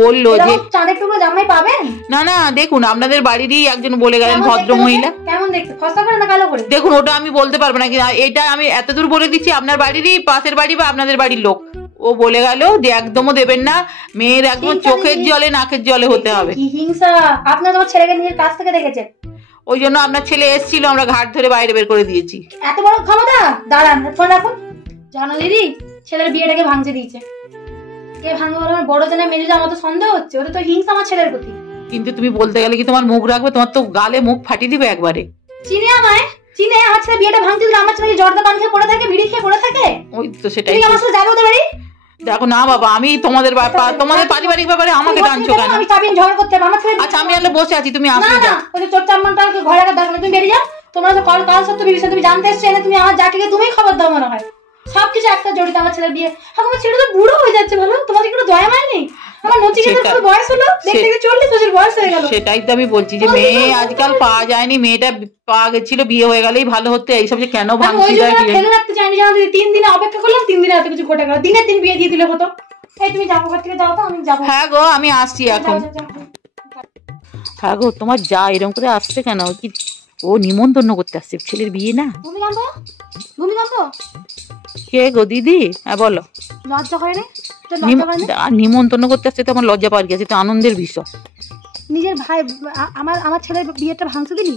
বললো যে চাঁদের টুকরো জামাই পাবেন না না দেখুন আপনাদের বাড়িরই একজন বলে গেলেন ভদ্র মহিলা। কেমন দেখতে, ফর্সা করে না কালো করে? দেখুন ওটা আমি বলতে পারবো না, এটা আমি এতদূর বলে দিচ্ছি আপনার বাড়িরই পাশের বাড়ি বা আপনাদের বাড়ির লোক। ও বলে গেল যে একদমও দেবেন না, মেয়ের একদম চোখের জলে নাকের জলে হতে হবে। কি হিংসা! আপনার তোমার ছেলেকে নিজের কাছ থেকে দেখেছেন, ওই জন্য আপনার ছেলে এসেছিল, আমরা ঘাট ধরে বাইরে বের করে দিয়েছি। এত বড় ক্ষমতা! দাঁড়ান, ফোন রাখুন। জানো দিদি, ছেলের বিয়েটাকে ভাঙতে দিয়েছে। কে ভাঙবে বলো? আমার বড় জানা মেজে আমার তো সন্দেহ হচ্ছে, ওটা তো হিংসা আমার ছেলের প্রতি। কিন্তু তুমি বলতে গেলে কি তোমার মুখ রাখবে? তোমার তো গালে মুখ ফাটিয়ে দিবে একবারে। চিনে আমায়, চিনে আমার ছেলে বিয়েটা ভাঙতে দিলে আমার ছেলে জর্দা পান খেয়ে পড়ে থাকে, বিড়ি খেয়ে পড়ে থাকে। ওই তো সেটাই। তুমি আমার সাথে যাবে ওদের বাড়ি? দেখো না বাবা, আমি তোমাদের পারিবারিক ব্যাপারে আমাকে টানছো কেন? আমি চাবি ঝগড়া করতে হবে আমার ছেলে। আচ্ছা আমি আসলে বসে আছি, তুমি আসলে না, ওই যে চোরচার মনটা ঘরে রাখার দরকার নেই, তুমি বেরিয়ে যাও। তোমরা তো কাল সত্য বিষয় তুমি জানতে এসছো, এনে তুমি আমার জাতিকে তুমি খবর দাও মনে হয়। সবকিছু একটা জড়িত আমার ছেলের বিয়ে। এখন আমার ছেলে তো বুড়ো হয়ে যাচ্ছে, বলো তোমাদের কোনো দয়া মায় নেই? আমার নচিকেতার বয়স হলো, দেখতে 40 বছর বয়স হয়ে গেল। সেটাই তো আমি বলছি যে মেয়ে আজকাল পাওয়া যায়নি, মেয়েটা পাওয়া গেছিল, বিয়ে হয়ে গেলেই ভালো হতো। এইসব যে কেন ভাঙছি ফেলে রাখতে চাইনি, জানো 3 দিনে অপেক্ষা করলাম, 3 দিনে এত কিছু ঘটে গেল। দিনের দিন বিয়ে দিয়ে দিলে হতো। এই তুমি যাবো, ঘর থেকে যাও তো, আমি যাবো। হ্যাঁ গো আমি আসছি এখন। হ্যাঁ গো তোমার যা এরকম করে আসছে কেন? কি ও নিমন্ত্রণ করতে আসছে ছেলের বিয়ে না? ভূমিকম্প। কে গো দিদি? হ্যাঁ বলো। লজ্জা করে না? নিমন্ত্রণ করতে আসছে তো আমার লজ্জা পাওয়ার গেছে, তো আনন্দের বিষয়। নিজের ভাই আমার ছেলের বিয়েটা ভাঙতে দিলি।